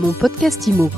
Mon podcast IMO.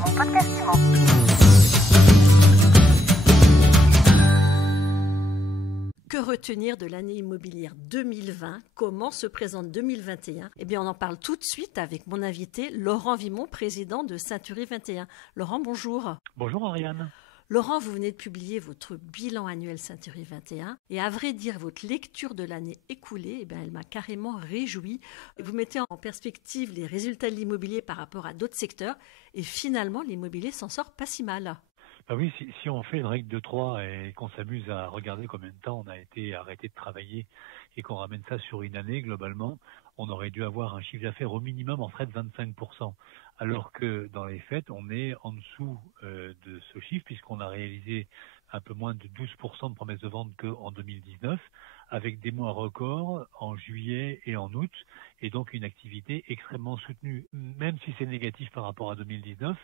Que retenir de l'année immobilière 2020 ? Comment se présente 2021 ? Eh bien, on en parle tout de suite avec mon invité, Laurent Vimont, président de Century 21. Laurent, bonjour. Bonjour Ariane. Laurent, vous venez de publier votre bilan annuel Century 21 et à vrai dire, votre lecture de l'année écoulée, eh bien, elle m'a carrément réjoui. Vous mettez en perspective les résultats de l'immobilier par rapport à d'autres secteurs et finalement, l'immobilier s'en sort pas si mal. Bah oui, si on fait une règle de 3 et qu'on s'amuse à regarder combien de temps on a été arrêté de travailler et qu'on ramène ça sur une année, globalement, on aurait dû avoir un chiffre d'affaires au minimum en frais de 25%. Alors que dans les faits, on est en dessous de ce chiffre puisqu'on a réalisé un peu moins de 12% de promesses de vente qu'en 2019, avec des mois records en juillet et en août, et donc une activité extrêmement soutenue. Même si c'est négatif par rapport à 2019,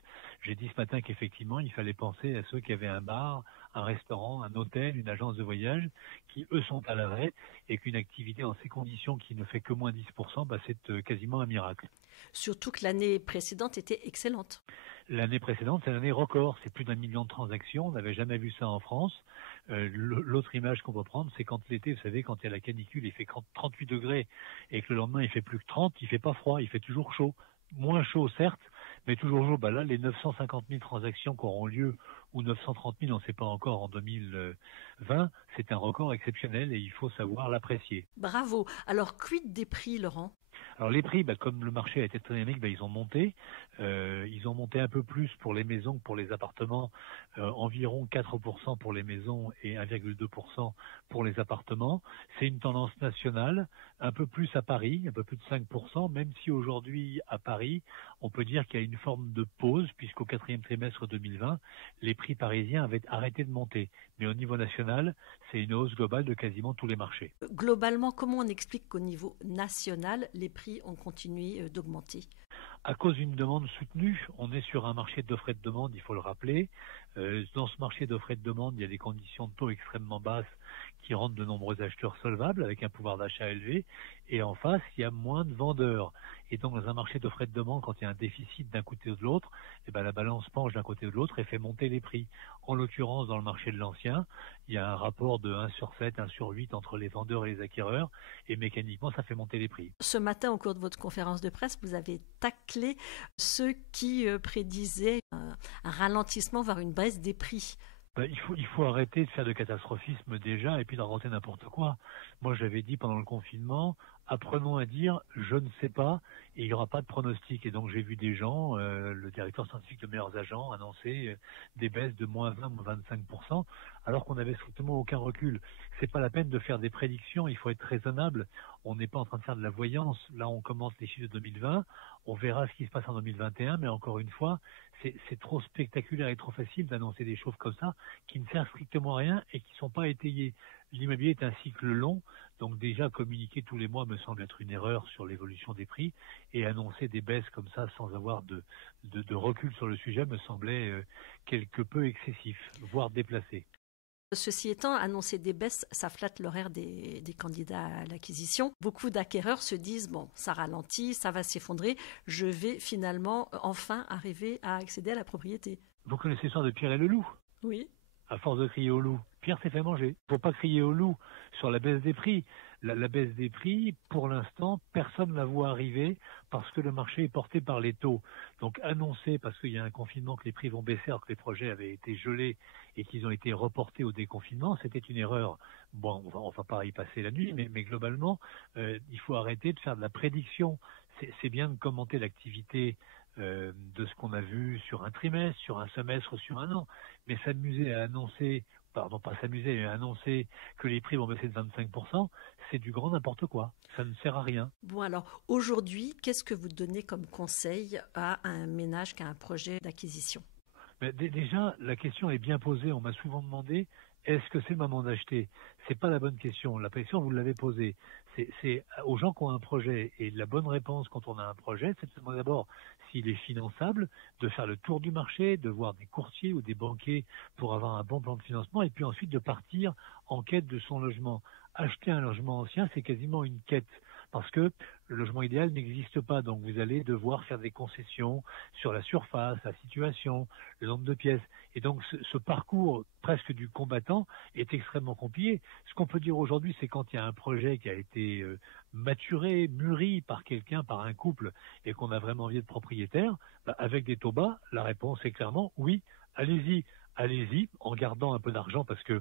j'ai dit ce matin qu'effectivement, il fallait penser à ceux qui avaient un bar, un restaurant, un hôtel, une agence de voyage, qui eux sont à l'arrêt, et qu'une activité dans ces conditions qui ne fait que moins 10%, c'est quasiment un miracle. Surtout que l'année précédente était excellente. L'année précédente, c'est l'année record, c'est plus d'1 million de transactions, on n'avait jamais vu ça en France. L'autre image qu'on peut prendre, c'est quand l'été, vous savez, quand il y a la canicule, il fait 38 degrés et que le lendemain il fait plus que 30, il fait pas froid, il fait toujours chaud. Moins chaud certes, mais toujours chaud. Là, les 950 000 transactions qui auront lieu, ou 930 000, on ne sait pas encore en 2020, c'est un record exceptionnel et il faut savoir l'apprécier. Bravo. Alors, quid des prix, Laurent ? Alors les prix, comme le marché a été très dynamique, ils ont monté. Ils ont monté un peu plus pour les maisons que pour les appartements, environ 4% pour les maisons et 1,2% pour les appartements. C'est une tendance nationale, un peu plus à Paris, un peu plus de 5%, même si aujourd'hui à Paris, on peut dire qu'il y a une forme de pause, puisqu'au 4e trimestre 2020, les prix parisiens avaient arrêté de monter. Mais au niveau national, c'est une hausse globale de quasiment tous les marchés. Globalement, comment on explique qu'au niveau national, les prix ont continué d'augmenter ? À cause d'une demande soutenue, on est sur un marché d'offre et de demande, il faut le rappeler. Dans ce marché d'offre et de demande, il y a des conditions de taux extrêmement basses qui rendent de nombreux acheteurs solvables avec un pouvoir d'achat élevé. Et en face, il y a moins de vendeurs. Et donc, dans un marché d'offre et de demande, quand il y a un déficit d'un côté ou de l'autre, la balance penche d'un côté ou de l'autre et fait monter les prix. En l'occurrence, dans le marché de l'ancien, il y a un rapport de 1/7, 1/8 entre les vendeurs et les acquéreurs. Et mécaniquement, ça fait monter les prix. Ce matin, au cours de votre conférence de presse, vous avez taclé ceux qui prédisaient un ralentissement, voire une baisse des prix. Il faut arrêter de faire de catastrophisme déjà et puis d'inventer n'importe quoi. Moi, j'avais dit pendant le confinement, apprenons à dire « je ne sais pas » et il n'y aura pas de pronostic. Et donc, j'ai vu des gens, le directeur scientifique de Meilleurs Agents, annoncer des baisses de moins 20 ou 25%, alors qu'on n'avait strictement aucun recul. C'est pas la peine de faire des prédictions, il faut être raisonnable. On n'est pas en train de faire de la voyance. Là, on commence les chiffres de 2020, on verra ce qui se passe en 2021, mais encore une fois, c'est trop spectaculaire et trop facile d'annoncer des choses comme ça qui ne servent strictement à rien et qui ne sont pas étayées. L'immobilier est un cycle long, donc déjà communiquer tous les mois me semble être une erreur sur l'évolution des prix et annoncer des baisses comme ça sans avoir de recul sur le sujet me semblait quelque peu excessif, voire déplacé. Ceci étant, annoncer des baisses, ça flatte l'horaire des candidats à l'acquisition. Beaucoup d'acquéreurs se disent, ça ralentit, ça va s'effondrer, je vais finalement enfin arriver à accéder à la propriété. Vous connaissez l'histoire de Pierre et le loup ? Oui. À force de crier au loup, Pierre s'est fait manger. Il ne faut pas crier au loup sur la baisse des prix. La baisse des prix, pour l'instant, personne ne la voit arriver parce que le marché est porté par les taux. Donc annoncer, parce qu'il y a un confinement, que les prix vont baisser alors que les projets avaient été gelés et qu'ils ont été reportés au déconfinement, c'était une erreur. On va pas y passer la nuit, mais globalement, il faut arrêter de faire de la prédiction. C'est bien de commenter l'activité de ce qu'on a vu sur un trimestre, sur un semestre, sur un an, mais s'amuser à annoncer, annoncer que les prix vont baisser de 25%, c'est du grand n'importe quoi. Ça ne sert à rien. Alors aujourd'hui, qu'est-ce que vous donnez comme conseil à un ménage qui a un projet d'acquisition ? Déjà, la question est bien posée. On m'a souvent demandé, est-ce que c'est le moment d'acheter ? C'est pas la bonne question. La question, vous l'avez posée. C'est aux gens qui ont un projet. Et la bonne réponse quand on a un projet, c'est de se demander d'abord s'il est finançable, de faire le tour du marché, de voir des courtiers ou des banquiers pour avoir un bon plan de financement, et puis ensuite de partir en quête de son logement. Acheter un logement ancien, c'est quasiment une quête. Parce que le logement idéal n'existe pas. Donc vous allez devoir faire des concessions sur la surface, la situation, le nombre de pièces. Et donc ce parcours presque du combattant est extrêmement compliqué. Ce qu'on peut dire aujourd'hui, c'est quand il y a un projet qui a été maturé, mûri par quelqu'un, par un couple, et qu'on a vraiment envie d'être propriétaire, avec des taux bas, la réponse est clairement oui, allez-y, en gardant un peu d'argent, parce que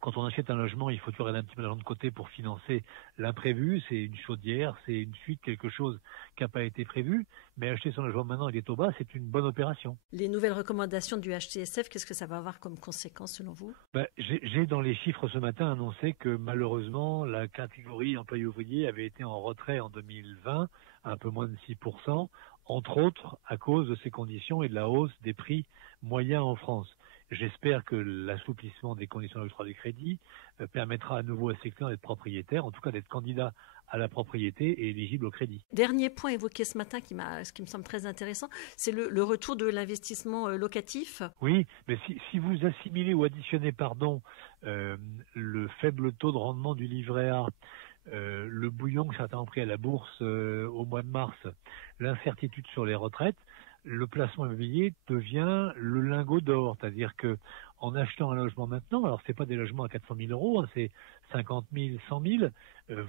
quand on achète un logement, il faut toujours garder un petit peu d'argent de côté pour financer l'imprévu. C'est une chaudière, c'est une fuite, quelque chose qui n'a pas été prévu. Mais acheter son logement maintenant avec des taux bas, c'est une bonne opération. Les nouvelles recommandations du HCSF, qu'est-ce que ça va avoir comme conséquence selon vous ? J'ai dans les chiffres ce matin annoncé que malheureusement, la catégorie employé-ouvrier avait été en retrait en 2020, un peu moins de 6%, entre autres à cause de ces conditions et de la hausse des prix moyens en France. J'espère que l'assouplissement des conditions d'octroi du crédit permettra à nouveau à ces clients d'être propriétaires, en tout cas d'être candidats à la propriété et éligibles au crédit. Dernier point évoqué ce matin ce qui me semble très intéressant, c'est le retour de l'investissement locatif. Oui, mais si vous assimilez ou additionnez le faible taux de rendement du livret A, le bouillon que certains ont pris à la bourse au mois de mars, l'incertitude sur les retraites, le placement immobilier devient le lingot d'or, c'est-à-dire que en achetant un logement maintenant, alors c'est pas des logements à 400 000 euros, c'est 50 000, 100 000,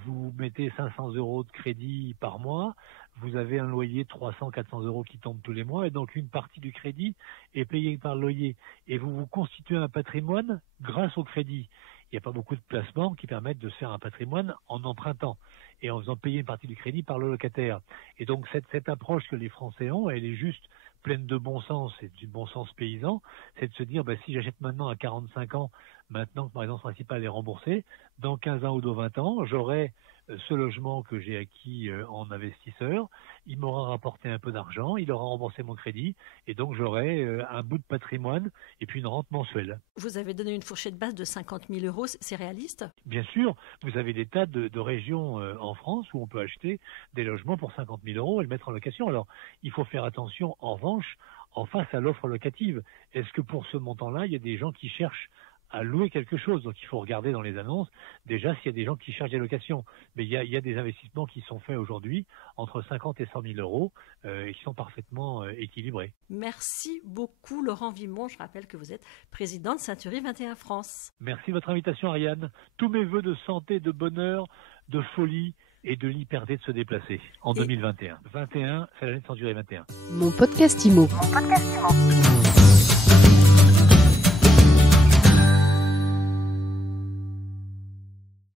vous mettez 500 euros de crédit par mois, vous avez un loyer 300, 400 euros qui tombe tous les mois, et donc une partie du crédit est payée par le loyer, et vous vous constituez un patrimoine grâce au crédit. Il n'y a pas beaucoup de placements qui permettent de se faire un patrimoine en empruntant et en faisant payer une partie du crédit par le locataire. Et donc cette approche que les Français ont, elle est juste pleine de bon sens et du bon sens paysan, c'est de se dire si j'achète maintenant à 45 ans, maintenant que ma résidence principale est remboursée, dans 15 ans ou dans 20 ans, j'aurai ce logement que j'ai acquis en investisseur, il m'aura rapporté un peu d'argent, il aura remboursé mon crédit, et donc j'aurai un bout de patrimoine et puis une rente mensuelle. Vous avez donné une fourchette basse de 50 000 euros, c'est réaliste ? Bien sûr, vous avez des tas de régions en France où on peut acheter des logements pour 50 000 euros et le mettre en location. Alors, il faut faire attention, en revanche, en face à l'offre locative. Est-ce que pour ce montant-là, il y a des gens qui cherchent à louer quelque chose? Donc il faut regarder dans les annonces déjà s'il y a des gens qui cherchent des locations. Mais il y a des investissements qui sont faits aujourd'hui entre 50 et 100 000 euros et qui sont parfaitement équilibrés. Merci beaucoup Laurent Vimont. Je rappelle que vous êtes président de Century 21 France. Merci de votre invitation Ariane. Tous mes vœux de santé, de bonheur, de folie et de liberté de se déplacer en 2021. 21, c'est l'année de Century 21. Mon podcast IMO.